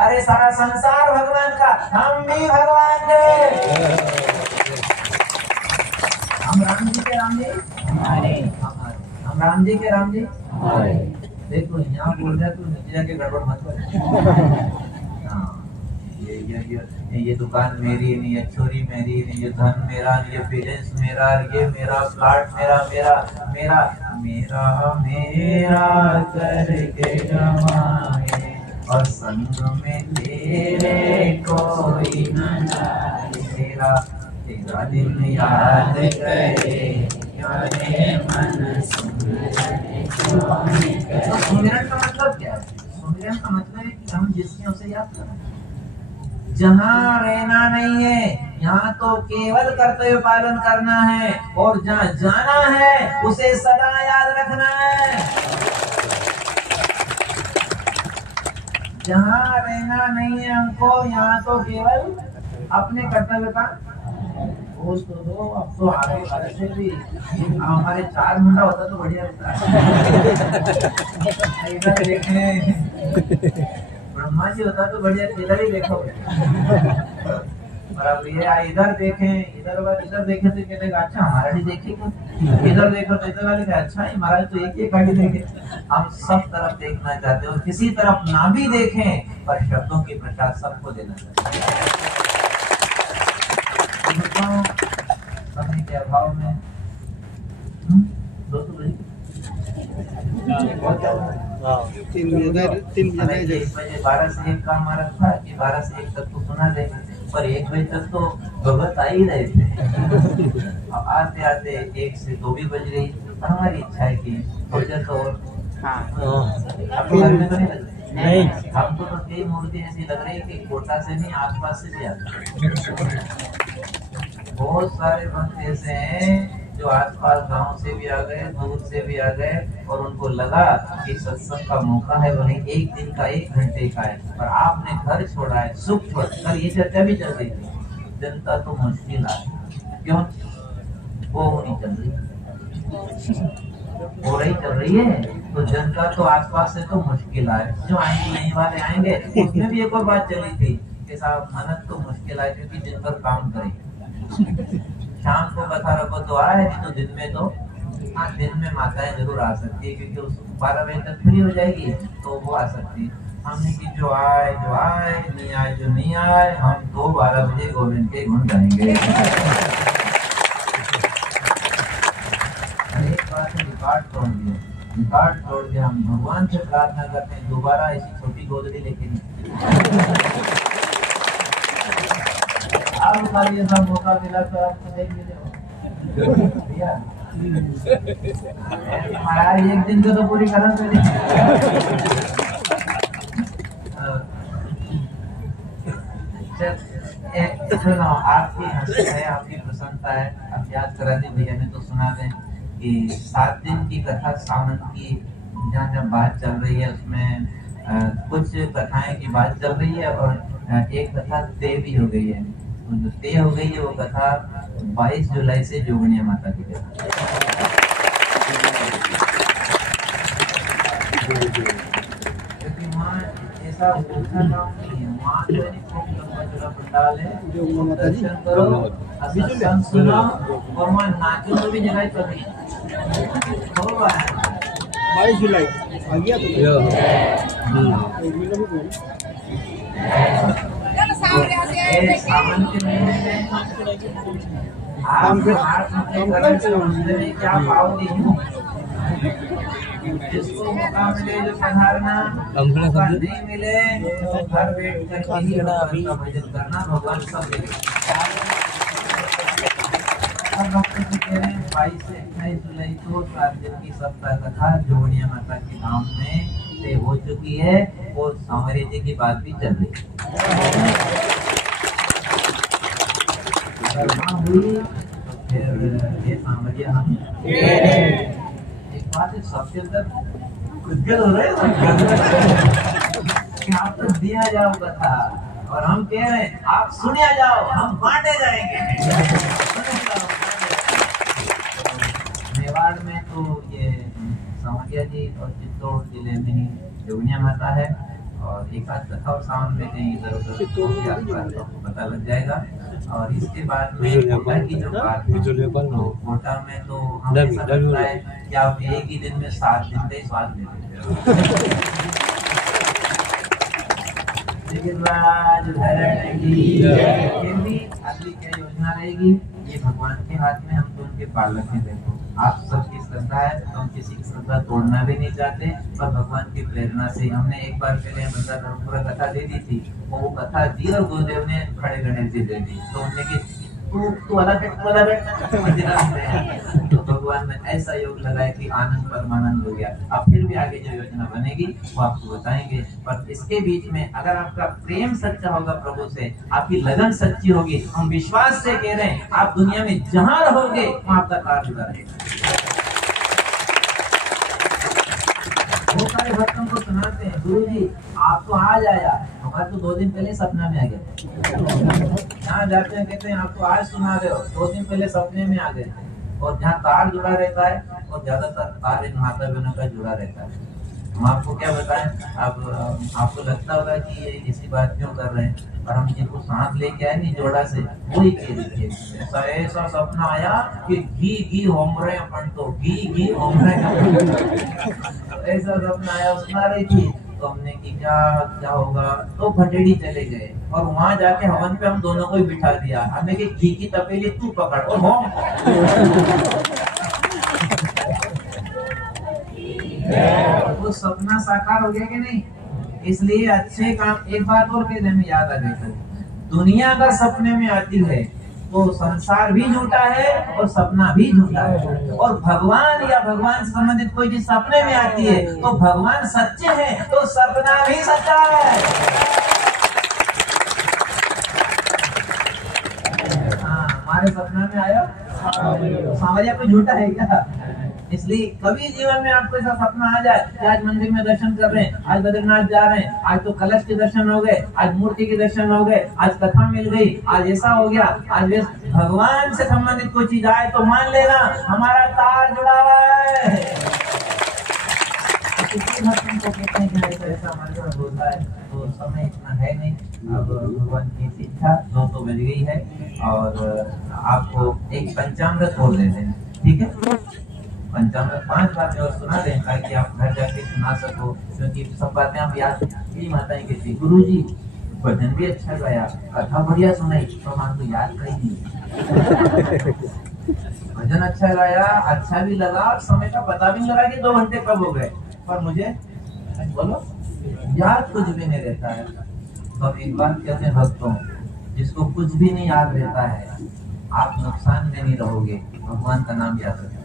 अरे सारा संसार भगवान का, हम भी भगवान के। हम राम जी के राम जी, हम राम जी के राम जी। देखो यहाँ बोल रहा तो नीचे जाके गड़बड़ मत कर। हाँ, ये दुकान मेरी नहीं, ये छोरी मेरी नहीं, ये धन मेरा नहीं, ये बिजनेस मेरा, ये मेरा फ्लैट मेरा, मेरा मेरा मेरा मेरा करके जमाए और संग में तेरे कोई न जाए। तेरा तेरा दिल याद करे मन सुमिरन का मतलब क्या है? सुमिरन का मतलब है कि हम जिसके उसे याद करें। जहाँ रहना नहीं है यहाँ तो केवल कर्तव्य पालन करना है और जहाँ जाना है उसे सदा याद रखना है। जहाँ रहना नहीं है हमको, यहाँ तो केवल अपने कर्तव्य का बोल तो दो। अब तो आगे वाले से भी हमारे 4 मुंडा होता तो बढ़िया होता है। इधर देखें, ब्रह्मा जी होता तो बढ़िया, इधर ही देखो। और अब ये इधर देखें, इधर देखे तो कहते अच्छा हमारा भी देखेगा, इधर देखो तो इधर वाले अच्छा है महाराज तो एक गाड़ी देखे। हम सब तरफ देखना चाहते हैं और किसी तरफ ना भी देखें पर शब्दों की प्रसाद सबको देना चाहते हैं। समय के अभाव में दोस्तों 3 बजे 12 से 1 का हमारा था कि 12 से 1 तक तो सुना देंगे, पर 1 बजे तक तो भगवत आ ही रहे थे। अब आते आते 1 से 2 भी बज गई। हमारी इच्छा है कि थोड़ी देर तो और आपको घर में तो नहीं लग रही? नहीं, हमको तो कई मूर्ति ऐसी लग रही है कि कोटा से नहीं आसपास से भी आती। बहुत सारे भक्त ऐसे हैं जो आसपास गांव से भी आ गए, दूर से भी आ गए और उनको लगा कि सत्संग का मौका है, वही 1 दिन का 1 घंटे का है, पर आपने घर छोड़ा है, सुख छोड़ा। कल ये चर्चा भी चल रही थी, जनता तो मुश्किल है। क्यों? वो नहीं चल रही, हो रही चल रही है तो जनता तो आसपास से तो मुश्किल है। जो आएंगे नहीं वाले आएंगे। उसमें भी एक और बात चली थी कि साहब मनत तो मुश्किल है क्योंकि दिन भर काम करें, शाम को कथा रखो तो आए, नहीं तो दिन में तो हाँ दिन में माताएं जरूर आ सकती है क्योंकि उस 12 बजे तक फ्री हो जाएगी तो वो आ सकती है। हमने की जो आए, नहीं आए जो नहीं आए, हम तो 12 बजे गोविंद के गुण गाएंगे। एक बात रिकॉर्ड तोड़ दिया, रिकॉर्ड तोड़ के हम भगवान से प्रार्थना करते हैं दोबारा ऐसी छोटी गोदड़ी लेके नहीं। अब ये सब मौका मिला तो आपको देख मिले भैया महाराज 1 दिन को तो पूरी करम से सुनो, आपकी हंसी है, आपकी प्रसन्नता है, आप याद करा दें भैया ने तो सुना दें कि 7 दिन की कथा सावन की जहाँ बात चल रही है उसमें कुछ कथाएं की बात चल रही है और एक कथा तय भी हो गई है। जो तय हो गई है वो कथा 22 जुलाई से जोगनिया माता की कथा। क्योंकि वहाँ ऐसा काम नहीं है, वहाँ तो पंडाल है, दर्शन करो, सत्संग सुनो और वहाँ नाचो तो भी जगह चल रही है। 22 जुलाई आ गया तो सावन के महीने में आप हाथ में कलश समझते नहीं क्या पाओगे यूं। जिसको मौका मिले जो पधारना, मौका नहीं मिले तो घर बैठ कर यही भगवान का भजन करना, भगवान सब देगा। अब डॉक्टर जी कह रहे हैं 22 से 28 जुलाई को 7 दिन की सप्ताह कथा जोगनिया माता के धाम में से हो चुकी है और सांवरिया जी की बात भी चल रही है। अगर ना हुई तो फिर ये सांवरिया हम एक बात है, सबके अंदर खुदगल हो रहे कि आप तो दिया जाओ कथा और हम कह रहे हैं आप सुनिया जाओ, हम बांटे जाएंगे। मेवाड़ में तो ये सांवरिया जी और चित्तौड़ जिले में ही जोगनिया माता है और एक आध कथा और सावन में कहीं इधर उधर आपको पता लग जाएगा। और इसके बाद में कोटा की जो बात है तो कोटा में तो हमें ऐसा लगता है कि आप एक ही दिन में 7 दिन का ही स्वाद ले लेते हो। फिर भी अगली क्या योजना रहेगी ये भगवान के हाथ में, हम तो उनके पालक हैं। देखो आप सबकी श्रद्धा है तो हम किसी की श्रद्धा तोड़ना भी नहीं चाहते, पर भगवान की प्रेरणा से हमने एक बार पहले बंदा धर्मपुरा कथा दे दी थी, वो कथा दी और गुरुदेव ने खड़े गणेश जी दे दी, तो उनने की तू अलग तो भगवान ने ऐसा योग लगाया कि आनंद परमानंद हो गया। अब फिर भी आगे जो योजना बनेगी वो आपको बताएंगे, पर इसके बीच में अगर आपका प्रेम सच्चा होगा प्रभु से, आपकी लगन सच्ची होगी, हम विश्वास से कह रहे हैं आप दुनिया में जहां रहोगे वहां आपका कार्य जुड़ा रहेगा। बहुत सारे भक्तों को सुनाते हैं गुरु जी आप तो आज आया, हमारे तो 2 दिन पहले सपना में आ गए। जहाँ जाते हैं कहते हैं आप तो आज सुना रहे हो, 2 दिन पहले सपने में आ गए। और जहाँ तार जुड़ा रहता है और ज्यादातर तार इन माता बहनों का जुड़ा रहता है। हम आपको क्या बताएं, अब आपको लगता होगा कि ये इसी बात क्यों कर रहे हैं, और हम जिनको साथ लेके आए नहीं जोड़ा से वही कह रही है। ऐसा सपना आया कि घी होम रहे अपन तो घी होम रहे ऐसा सपना आया, सुना रही थी तो हमने कि क्या होगा, तो भटेड़ी चले गए और वहां जाके हवन पे हम दोनों को ही बिठा दिया। हमने कि घी की तपेली तू पकड़ और होम वो सपना साकार हो गया कि नहीं। इसलिए अच्छे काम, एक बात और कहने में याद आ गई, तो दुनिया अगर सपने में आती है तो संसार भी झूठा है और सपना भी झूठा है, और भगवान या भगवान से संबंधित कोई चीज सपने में आती है तो भगवान सच्चे हैं तो सपना भी सच्चा है। हाँ, हमारे सपना में आया सांवरिया कोई झूठा है क्या। इसलिए कभी जीवन में आपको ऐसा सपना आ जाए कि आज मंदिर में दर्शन कर रहे हैं, आज बद्रीनाथ जा रहे हैं, आज तो कलश के दर्शन हो गए, आज मूर्ति के दर्शन हो गए, आज कथा मिल गई, आज ऐसा हो गया, आज भगवान से संबंधित कोई चीज आए तो मान लेना हमारा तार जुड़ा हुआ है। को कहते हैं कि ऐसा हमारे साथ होता है, तो समय इतना है नहीं। अब भगवान की इच्छा 2 तो बज गई है और आपको एक पंचामृत बोल देते हैं, ठीक है। पंचामृत 5 बातें और सुना दें ताकि आप घर जाके सुना सको, क्योंकि सब बातें आप याद नहीं माता है कि गुरु जी भजन भी अच्छा गाया, कथा बढ़िया सुनाई, तो हम तो याद कहीं नहीं। भजन अच्छा गाया, अच्छा भी लगा और समय का पता भी नहीं लगा कि 2 घंटे कब हो गए, पर मुझे बोलो याद कुछ भी नहीं रहता है। तो अब एक बात कहते हैं भक्तों, जिसको कुछ भी नहीं याद रहता है आप नुकसान में नहीं रहोगे, भगवान का नाम याद रखें।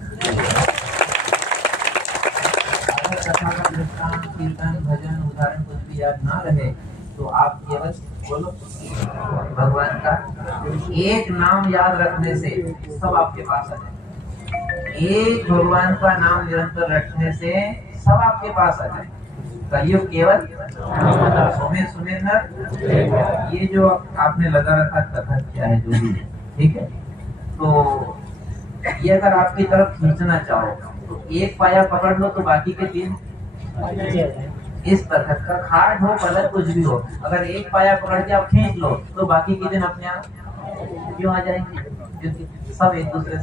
कथा का दृष्टांत, कीर्तन, भजन, उदाहरण कुछ भी याद ना रहे तो आप केवल बोलो भगवान का एक नाम याद रखने से सब आपके पास आ जाए। एक भगवान का नाम निरंतर रखने से सब आपके पास आ जाए। कलयुग केवल सुने नर, ये जो आपने लगा रखा कथा क्या है जो भी, ठीक है, तो ये अगर आपकी तरफ खींचना चाहो तो एक पाया पकड़ लो तो बाकी के 3 इस तरह का खाट हो पलट कुछ भी हो, अगर एक पाया पकड़ के आप खींच लो तो बाकी के दिन अपने आप क्यों आ जाएंगे, क्योंकि सब एक दूसरे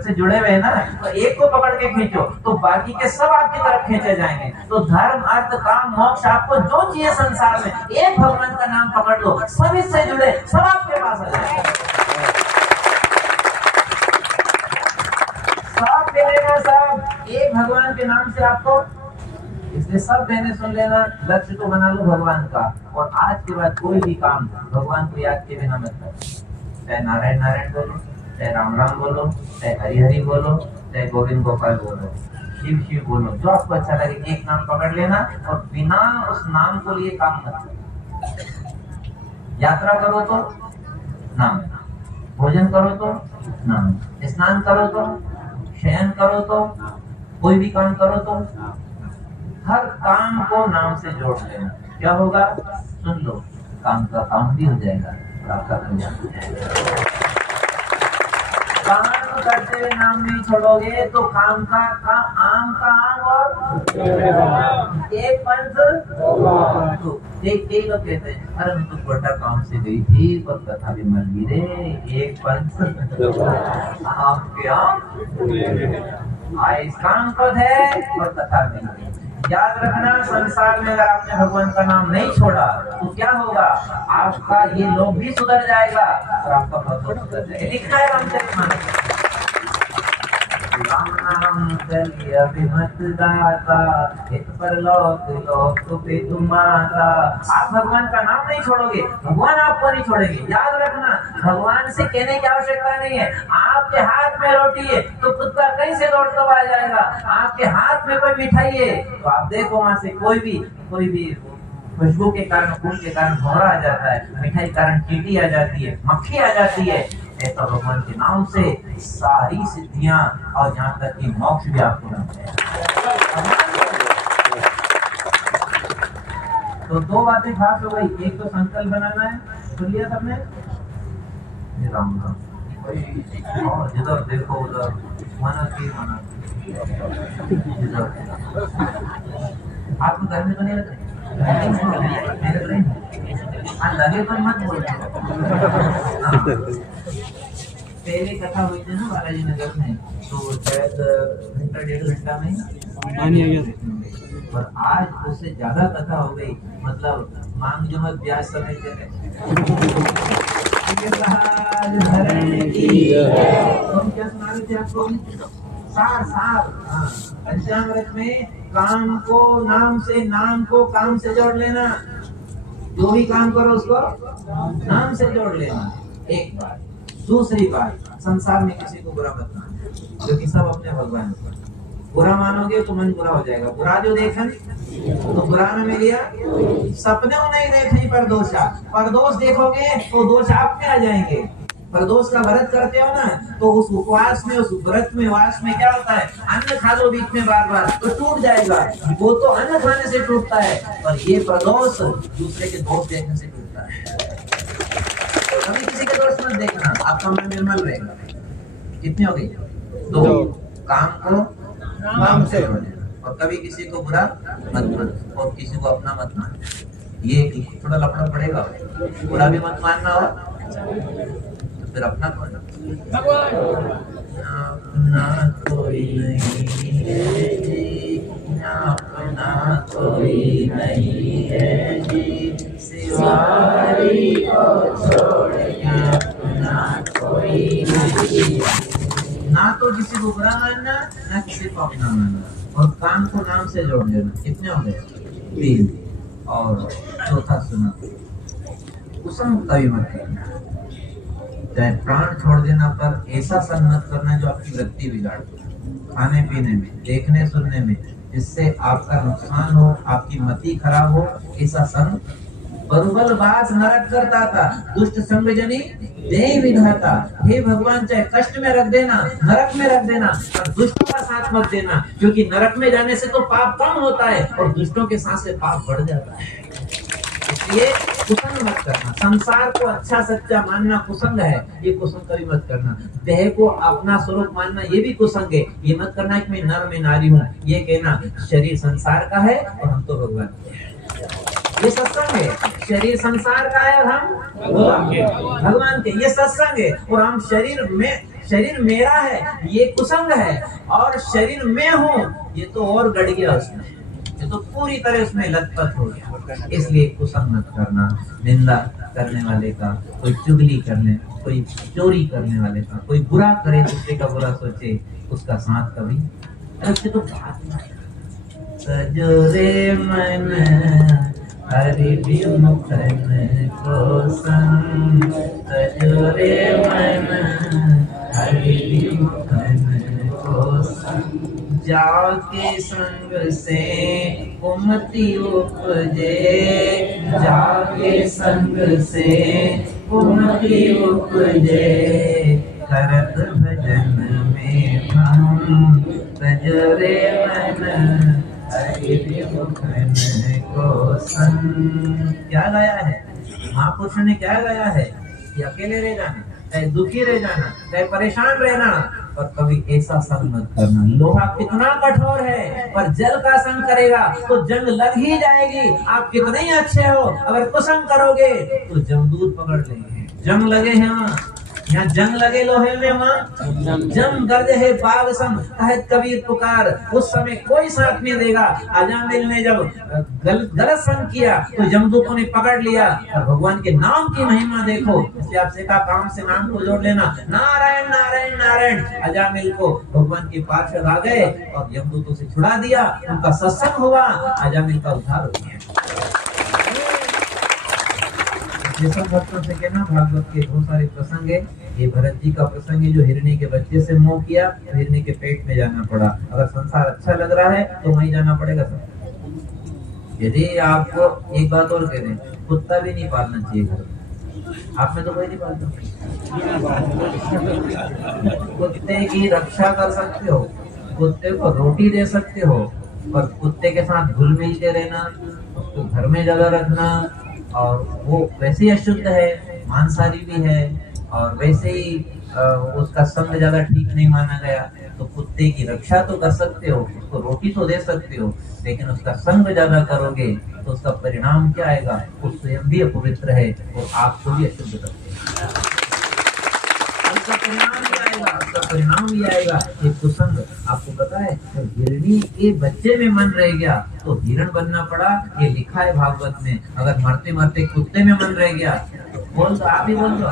से जुड़े हुए हैं ना। तो एक को पकड़ के खींचो तो बाकी के सब आपकी तरफ खींचे जाएंगे। तो धर्म, अर्थ, काम, मोक्ष, आपको जो चाहिए संसार में एक भगवान का नाम पकड़ लो, सब इससे जुड़े, सब आपके पास आ जाएंगे। एक भगवान के नाम से आपको, इसलिए सब मैंने सुन लेना, लक्ष्य तो बना लो भगवान का, और आज के बाद कोई भी काम भगवान को याद के बिना मत करो। चाहे नारायण नारायण बोलो, चाहे राम राम बोलो, चाहे हरि हरि बोलो, चाहे गोविंद गोपाल बोलो, शिव शिव बोलो, जो आपको अच्छा लगे, एक नाम पकड़ लेना और बिना उस नाम को लिए काम मत करो। यात्रा करो तो नाम, भोजन करो तो नाम, स्नान करो तो, शयन करो तो, कोई भी काम करो तो हर काम को नाम से जोड़ लेना। क्या होगा? सुन लो, काम का काम भी हो जाएगा और आपका कल्याण हो जाएगा। काम करते हुए नाम नहीं छोड़ोगे तो काम का काम, आम का आम और एक पंच तो कई लोग कहते हैं, अरे मैं तो बड़ा काम से गई थी पर कथा भी मर गई रे, एक पंच आपके आम आए काम पद है और कथा भी नहीं। याद रखना, संसार में अगर आपने भगवान का नाम नहीं छोड़ा तो क्या होगा? आपका ये लोग भी सुधर जाएगा और आपका भगवान सुधर जाएगा। लिखा है रामचरितमानस, राम नाम चलिए अभिमत दाता, हित परलोक लोक पे तुम माता। आप भगवान का नाम नहीं छोड़ोगे, भगवान आपको नहीं छोड़ेंगे। याद रखना, भगवान से कहने की आवश्यकता नहीं है। आपके हाथ में रोटी है तो कुत्ता कहीं से दौड़ता हुआ आ जाएगा। आपके हाथ में कोई मिठाई है तो आप देखो वहां से कोई भी खुशबू के कारण, फूल के कारण भौरा आ जाता है, मिठाई के कारण चींटी आ जाती है, मक्खी आ जाती है। ऐसा भगवान के नाम से सारी सिद्धियां और यहाँ तक कि मोक्ष भी आपको मिलते हैं। तो दो बातें खास हो गई, एक तो संकल्प बनाना है, सुन लिया सबने, राम राम, और जिधर देखो उधर मना की आपको घर में तो नहीं लगता लगे तो मत बोलो। पहले कथा हुई थी ना बालाजी नगर में, तो शायद घंटा डेढ़ घंटा में पानी आ गया, और आज उससे ज्यादा कथा हो गई। मतलब मांग जो मत ब्याज समय दे तुम क्या सुना रहे थे आपको? सार पंचामृत में काम को नाम से, नाम को काम से जोड़ लेना। जो भी काम करो उसको नाम से जोड़ लेना, एक बात। दूसरी बात, संसार में किसी को बुरा मत मानो, क्योंकि सब अपने भगवान को। बुरा मानोगे तो मन बुरा हो जाएगा। बुरा जो देखा तो बुरा न मिलिया, सपने नहीं देखे परदोषा, परदोष देखोगे तो दोष आप में आ जाएंगे। प्रदोष का व्रत करते हो ना, तो उस उपवास में, उस व्रत में, वास में क्या होता है? अन्न खा लो बीच में बार बार तो टूट जाएगा। वो तो अन्न खाने से टूटता है, और ये प्रदोष दूसरे के दोष देखने से टूटता है। तो कभी किसी के दोष मत देखना, आपका मन निर्मल रहेगा। कितनी हो गई? दो। काम को काम से जोड़ना, और कभी किसी को बुरा मत मानो और किसी को अपना मत मानो। ये थोड़ा लफड़ा पड़ेगा, बुरा भी मत मानना और फिर अपना कौन? अपना कोई नहीं है जी, अपना कोई नहीं है जी, सिवारी को छोड़ के अपना कोई नहीं। ना तो किसी को बुरा मानना, ना किसी को अपना मानना, और काम को नाम से जोड़ लेना। कितने हो गए? 3। और चौथा सुना, कुसुम कभी मत करना। चाहे प्राण छोड़ देना पर ऐसा संग मत करना जो आपकी वृत्ति बिगाड़ दे। खाने पीने में, देखने सुनने में, जिससे आपका नुकसान हो, आपकी मति खराब हो, ऐसा संग बरुबल बास नरक करता था, दुष्ट संग जनी देहि विधाता। हे भगवान, चाहे कष्ट में रख देना, नरक में रख देना, पर दुष्टों का साथ मत देना, क्योंकि नरक में जाने से तो पाप कम होता है और दुष्टों के साथ से पाप बढ़ जाता है। इसलिए कुसंग मत करना। संसार को अच्छा सच्चा मानना कुसंग है, ये कुसंग कभी मत करना। देह को अपना स्वरूप मानना ये भी कुसंग है। ये मत करना कि मैं नर में नारी हूँ, ये कहना शरीर संसार का है और हम तो भगवान के हैं। ये सत्संग है। शरीर संसार का है और हम भगवान के, ये सत्संग है। और हम शरीर मेरा है, ये कुसंग है। और शरीर में हूँ, ये तो और गड़ गया उसमें, ये तो पूरी तरह उसमें लथपथ हो गया। इसलिए कुसंग मत करना। निंदा करने वाले का, कोई चुगली करने, कोई चोरी करने वाले का, कोई बुरा करे, दूसरे का बुरा सोचे, उसका साथ कभी अरे उसकी तो बात नहीं। सजोरे मन हरि विमुखन को संग, सजोरे मन हरि विमुखन को संग। जाके संग से कुमति उपजे, जाके संग से कुमति उपजे। करत भजन में हम सजोरे मन हरि विमुखन को संग। क्या गाया है महापुरुष ने? क्या गाया है कि अकेले रह जाना, चाहे दुखी रह जाना, चाहे परेशान रहना, और कभी ऐसा संग मत करना। लोहा कितना कठोर है, पर जल का संग करेगा तो जंग लग ही जाएगी। आप कितने ही अच्छे हो, अगर कुसंग करोगे तो जमदूत पकड़ लेंगे। जंग लगे हैं यहाँ जंग लगे लोहे में, वहाँ जंग गर्द है बाग सम, कहत कबीर पुकार। उस समय कोई साथ नहीं देगा। अजामिल ने जब गलत संग किया तो जमदूतों ने पकड़ लिया। और भगवान के नाम की महिमा देखो, इसलिए आपसे कहा काम से नाम को जोड़ लेना, नारायण नारायण नारायण। अजामिल को भगवान के पार्षद आ गए और जमदूतों से छुड़ा दिया, उनका सत्संग हुआ, अजामिल का उद्धार हो गया। सब भक्तों से कहना, भागवत के बहुत सारे प्रसंग है। ये भरत जी का प्रसंग है जो हिरणी के बच्चे से मोह किया, हिरणी के पेट में जाना पड़ा। अगर संसार अच्छा लग रहा है तो वहीं जाना पड़ेगा सब। यदि आपको एक बात और कह दें, कुत्ता भी नहीं पालना चाहिए घर। आप में तो कोई नहीं पालता। कुत्ते की रक्षा कर सकते हो, कुत्ते को रोटी दे सकते हो, पर कुत्ते के साथ घुल मिल के रहना, उसको घर में जगह रखना, और वो वैसे ही अशुद्ध है, मांसाहारी भी है, और वैसे ही उसका संग ज्यादा ठीक नहीं माना गया। तो कुत्ते की रक्षा तो कर सकते हो, उसको रोटी तो दे सकते हो, लेकिन उसका संग ज्यादा करोगे तो उसका परिणाम क्या आएगा? वो स्वयं भी अपवित्र है और आपको भी अशुद्ध करते हैं। उसका परिणाम भी आएगा ये कुसंग। आपको पता है हिरणी के बच्चे में मन रह गया तो हिरण बनना पड़ा, ये लिखा है भागवत में। अगर मरते मरते कुत्ते में मन रह गया तो बोल दो, आप ही बोल दो।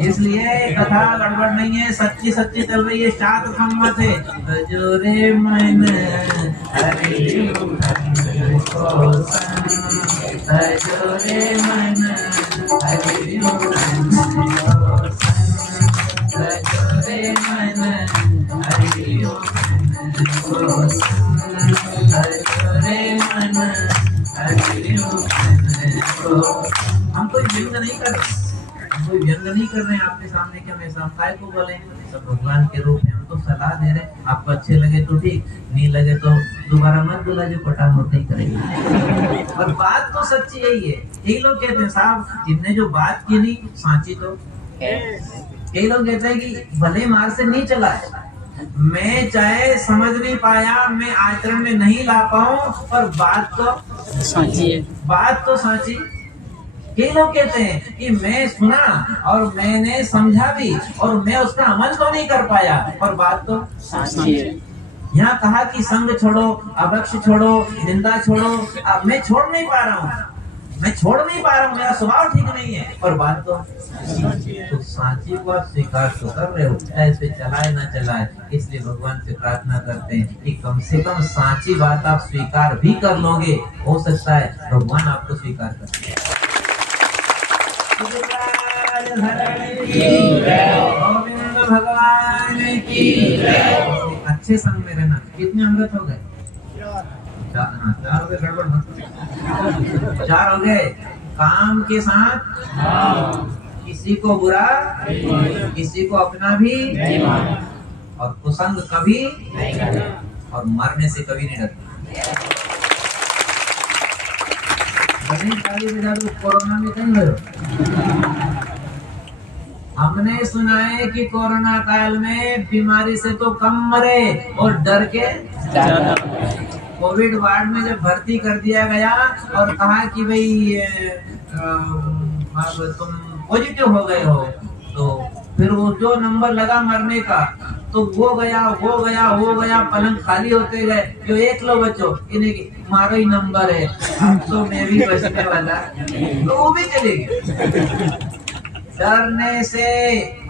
इसलिए कथा गड़बड़ नहीं है, सच्ची सच्ची चल रही है, शास्त्र सम्मत है। जो रे मन हरि विमुखन को संग, जो रे मन हरि विमुखन को संग, जो रे मन हरि विमुखन को संग, जो रे मन हरि विमुखन को। हम कोई व्यंग नहीं कर रहे, कोई व्यंग नहीं कर रहे हैं आपके सामने कि हम ऐसा काय को बोले। सब भगवान के रूप में हम तो सलाह दे रहे हैं। आपको अच्छे लगे तो ठीक, नहीं लगे तो दोबारा मत बोला, जो पटा होता ही करेगा। और बात तो सच्ची यही है। कई लोग कहते हैं साहब जिनने जो बात की नहीं सांची, तो कई लोग कहते हैं कि भले मार से नहीं चला है, मैं चाहे समझ नहीं पाया, मैं आचरण में नहीं ला पाऊं, पर बात तो सांची है, बात तो सांची। कई लोग कहते हैं कि मैं सुना और मैंने समझा भी और मैं उसका अमल तो नहीं कर पाया, पर बात तो सांची है। यहाँ कहा कि संग छोड़ो, अभक्ष छोड़ो, निंदा छोड़ो। अब मैं छोड़ नहीं पा रहा हूँ, मैं छोड़ नहीं पा रहा हूँ, मेरा स्वभाव ठीक नहीं है, पर बात तो सांची को आप स्वीकार तो कर रहे हो, ऐसे चलाए ना चलाए। इसलिए भगवान से प्रार्थना करते हैं कि कम से कम सांची बात आप स्वीकार भी कर लोगे, हो सकता है भगवान आपको स्वीकार कर। भगवान की अच्छे संग में रहना। कितने अमृत हो गए? 4 हो गए, गड़बड़ मत। 4 हो गए। काम के साथ किसी को बुरा, किसी को अपना भी, और कुसंग कभी, और मरने से कभी नहीं डरना। कोरोना में कहीं गए? हमने सुना है कि कोरोना काल में बीमारी से तो कम मरे और डर के ज्यादा। कोविड वार्ड में जब भर्ती कर दिया गया और कहा कि भाई अब तुम पॉजिटिव हो गए हो, तो फिर वो जो नंबर लगा मरने का, तो वो गया, पलंग खाली होते गए। जो एक लो बच्चों, इन्हें मारो ही नंबर है, अब तो मैं भी बचने वाला, तो वो भी चले गए। डरने से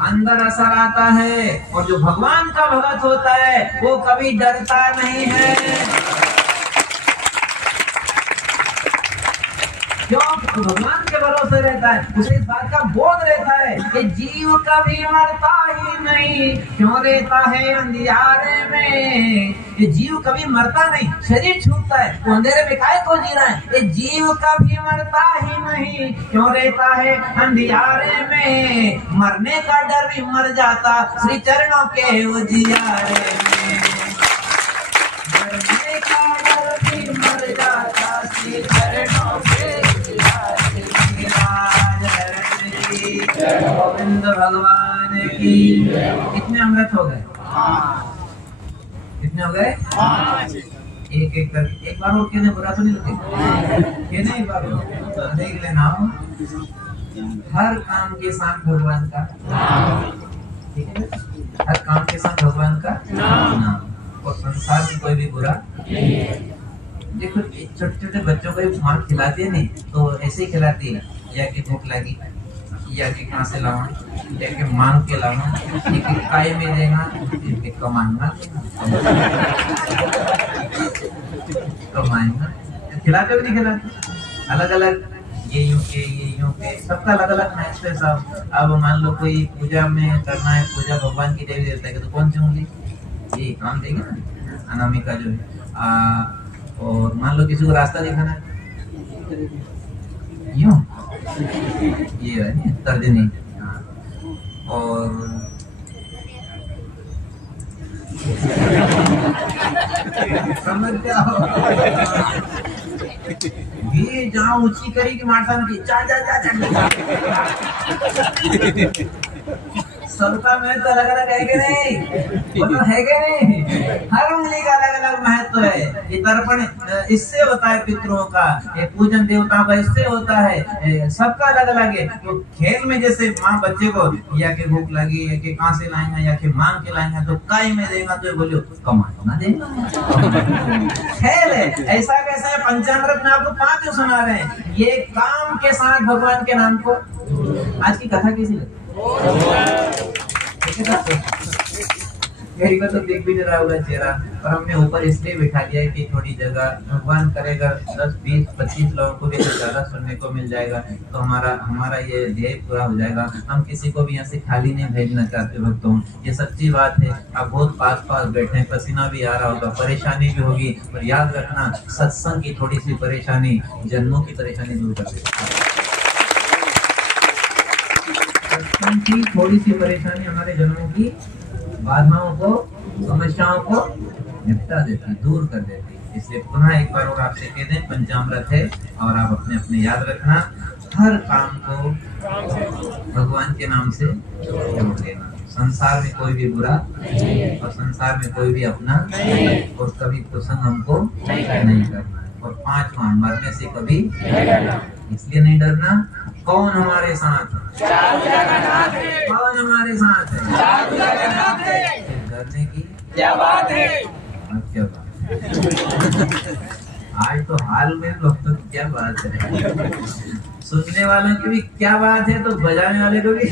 अंदर असर आता है, और जो भगवान का भगत होता है वो कभी डरता नहीं है। क्यों? तो भगवान के भरोसे रहता है, उसे इस बात का बोध रहता है कि जीव कभी मरता ही नहीं, क्यों रहता है अंधियारे में। ये जीव कभी मरता नहीं, शरीर छूटता है तो अंधेरे में काहे को जी रहा है। ये जीव कभी मरता ही नहीं, क्यों रहता है अंधियारे में। मरने का डर भी मर जाता श्री चरणों के उजियारे में। मरने का डर भी मर जाता श्री चरणों के उजियारे में। गोविंद भगवान की। कितने अमृत हो गए? कितने हो गए? एक एक करके एक बार और कहने बुरा तो नहीं लगे, कहने एक बार तो देख लेना। हर काम के साथ भगवान का, ठीक है, हर काम के साथ भगवान का नाम। और संसार में कोई भी बुरा नहीं है। देखो छोटे छोटे बच्चों को माँ खिलाती है नहीं तो ऐसे ही खिलाती है, या कि भूख लगी, या कि कहाँ से लाऊं, या कि मांग के लाऊं, एक काय में देना, एक कमाना, कमाएंगा। खिलाते भी नहीं खिलाते, अलग अलग, ये यूं के सबका अलग अलग मैच है सब। अब मान लो कोई पूजा में करना है, पूजा भगवान की देवी देवता है, तो कौन सी उंगली ये काम देंगे ना, अनामिका जो है। और मान लो किसी को रास्ता दिखाना है, यूं ये है नहीं तर्जनी। और समझ जाओ, ये जहाँ ऊंची करी की मारता नहीं, जा जा जा जा सबका महत्व अलग अलग है कि नहीं? वो तो है कि नहीं? हर उंगली का अलग अलग महत्व है। ये तर्पण इससे होता है पितरों का, ये पूजन देवताओं का इससे होता है, सबका अलग अलग है। तो खेल में जैसे माँ बच्चे को या कि भूख लगी, या कि कहाँ से लाएंगे, या कि मांग के लाएंगे, तो काय में देगा तो बोलो कमाना देगा। खेल है, ऐसा कैसा है? पंचामृत में आपको 5 सुना रहे हैं, ये काम के साथ भगवान के नाम को। आज की कथा कैसी लगी? मेरी को तो देख भी नहीं रहा होगा चेहरा, और हमने ऊपर इसलिए बिठा दिया है कि थोड़ी जगह, भगवान करेगा 10, 20, 25 लोगों को भी ज्यादा सुनने को मिल जाएगा, तो हमारा ये ध्येय पूरा हो जाएगा। हम किसी को भी यहाँ से खाली नहीं भेजना चाहते भक्तों, ये सच्ची बात है। आप बहुत पास पास बैठे, पसीना भी आ रहा होगा, परेशानी भी होगी, पर याद रखना सत्संग की थोड़ी सी परेशानी जन्मों की परेशानी दूर कर देती है। की थोड़ी सी परेशानी हमारे जन्मों की बाधाओं को, समस्याओं को निपटा देती, दूर कर देती। इसलिए पुनः एक बार और आपसे कह दें, पंचामृत है, और आप अपने अपने याद रखना, हर काम को भगवान के नाम से जोड़ लेना। संसार में कोई भी बुरा और संसार में कोई भी अपना, और कभी कुसंग हमको नहीं करना। और 5वां, मरने से कभी इसलिए नहीं डरना। कौन हमारे साथ है? कौन हमारे साथ है? डरने की क्या बात है? क्या बात? आज तो हाल में लोग तो क्या बात है, सुनने वालों की भी क्या बात है, तो बजाने वाले को भी,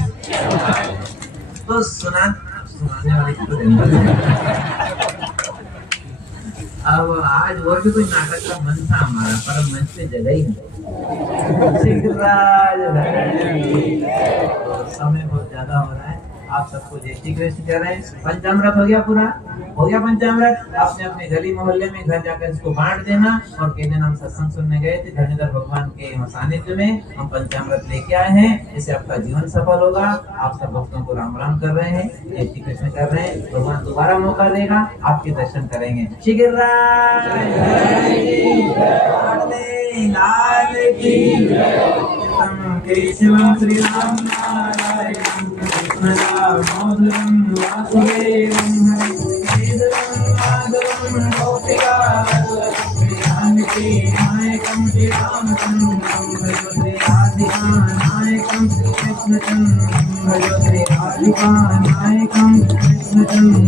तो सुनाने वाले को अब आज और भी कोई नाटक का मन था हमारा, पर मंच पे जगह ही नहीं। समय बहुत ज्यादा हो रहा है, आप सबको जय श्री कृष्ण कह रहे हैं। पंचामृत हो गया पूरा, हो गया पंचामृत। आपने अपने गली मोहल्ले में घर जाकर इसको बांट देना, और कह देना हम सत्संग सुनने गए थे धन्यधर भगवान के सानिध्य में, हम पंचामृत लेके आए हैं, इससे आपका जीवन सफल होगा। आप सब भक्तों को राम राम कर रहे हैं, जय श्री कृष्ण कर रहे हैं। भगवान दोबारा मौका देगा, आपके दर्शन करेंगे। श्री केशवं श्री राम नारायण मधुरं वासुदेवं माधवं भौतिका नायकं श्री रामचंद्रं भजो श्री राधिका नायकं कृष्णचंद्रं भजो श्री राधिका नायकं कृष्णचंद्रं।